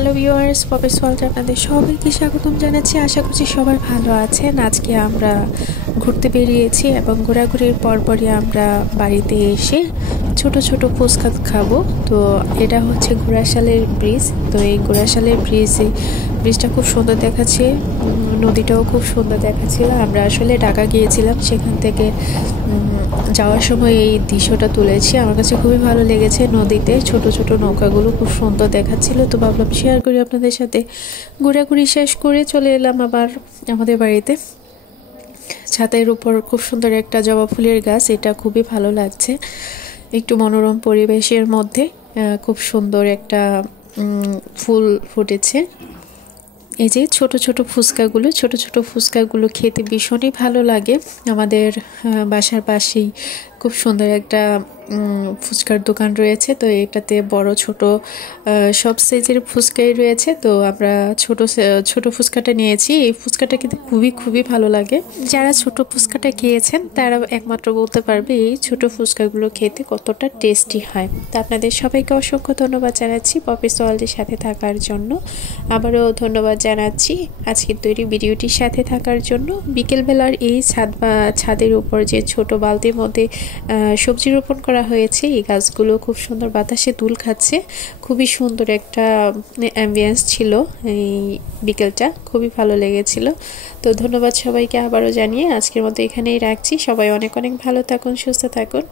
Hello viewers, Poppy's ওয়ার্ল্ডে আপনাদের সবাইকে স্বাগতম জানাচ্ছি। আশা করছি সবাই ভালো আছেন। আজকে আমরা ঘুরতে বেরিয়েছি এবং ঘোরাঘুরির পরপরই আমরা বাড়িতে এসে ছোট ছোট ফুচকা খাবো। তো এটা হচ্ছে ঘোড়াশালের ব্রিজ। তো এই ঘোড়াশালের ব্রিজটা খুব সুন্দর দেখাচ্ছে, নদীটাও খুব সুন্দর দেখাচ্ছিল। আমরা আসলে ঢাকা গিয়েছিলাম, সেখান থেকে যাওয়ার সময় এই দৃশ্যটা তুলেছি। আমার কাছে খুবই ভালো লেগেছে। নদীতে ছোট ছোট নৌকাগুলো খুব সুন্দর দেখাচ্ছিল, তো ভাবলাম শেয়ার করি আপনাদের সাথে। ঘোরাঘুরি শেষ করে চলে এলাম আবার আমাদের বাড়িতে। ছাদের উপর খুব সুন্দর একটা জবা ফুলের গাছ, এটা খুবই ভালো লাগছে। একটু মনোরম পরিবেশের মধ্যে খুব সুন্দর একটা ফুল ফুটেছে। এই যে ছোট ছোট ফুচকাগুলো খেতে ভীষণই ভালো লাগে। আমাদের বাসার পাশেই খুব সুন্দর একটা ফুচকার দোকান রয়েছে। তো এটাতে বড় ছোট সব সাইজের ফুচকাই রয়েছে। তো আমরা ছোট ফুচকাটা নিয়েছি। এই ফুচকাটা কিন্তু খুবই ভালো লাগে। যারা ছোট ফুচকাটা খেয়েছেন তারা একমাত্র বলতে পারবে এই ছোট ফুচকাগুলো খেতে কতটা টেস্টি হয়। তো আপনাদের সবাইকে অসংখ্য ধন্যবাদ জানাচ্ছি পপিস ওয়ার্ল্ডের সাথে থাকার জন্য। আবারও ধন্যবাদ জানাচ্ছি আজকের তৈরি ভিডিওটির সাথে থাকার জন্য। বিকেলবেলার এই ছাদের উপর যে ছোট বালতির মধ্যে সবজি রোপণ করা হয়েছে, এই গাছগুলো খুব সুন্দর বাতাসে দুল খাচ্ছে। খুবই সুন্দর একটা অ্যাম্বিয়েন্স ছিল এই বিকেলটা, খুবই ভালো লেগেছিল। তো ধন্যবাদ সবাইকে আবারও জানিয়ে আজকের মতো এখানেই রাখছি। সবাই অনেক ভালো থাকুন, সুস্থ থাকুন।